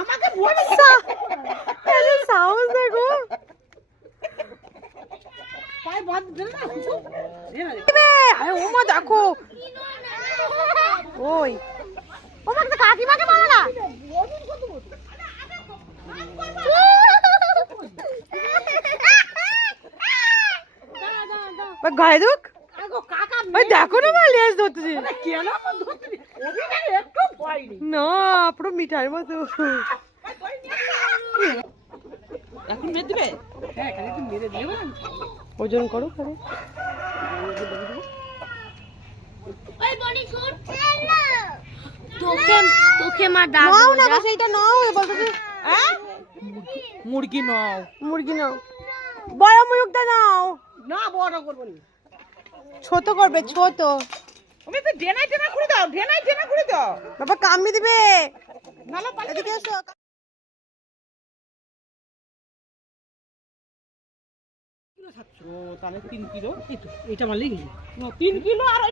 আমাকে বলে সাহস দেখো পায়ে বাঁধ দিল না আরে ওমা দেখো ওই ওমা তো কাকিমাকে বলে না গায়ে দুক ওই দেখো না লেজ ধরতেছি না পুরো মিঠাইয়ের মতো এখন মেরে দিবে হ্যাঁ খালি একটু মেরে দিও না ওজন করো খালি ওই বডি শুট তোকে তোকে মা ডাক নাও না বাস এইটা নাও বলতেছি হ্যাঁ মুরগি নাও মুরগি নাও বড় মুরগটা নাও না বড় করব না ছোট করবে ছোট তুমি তো ডেনাই ডেনা করে দাও ডেনাই ডেনা করে দাও বাবা কামড়ে দিবে নালা এদিকে এসো ও তাহলে 3 কিলো এটা মারলেই 3 কিলো আর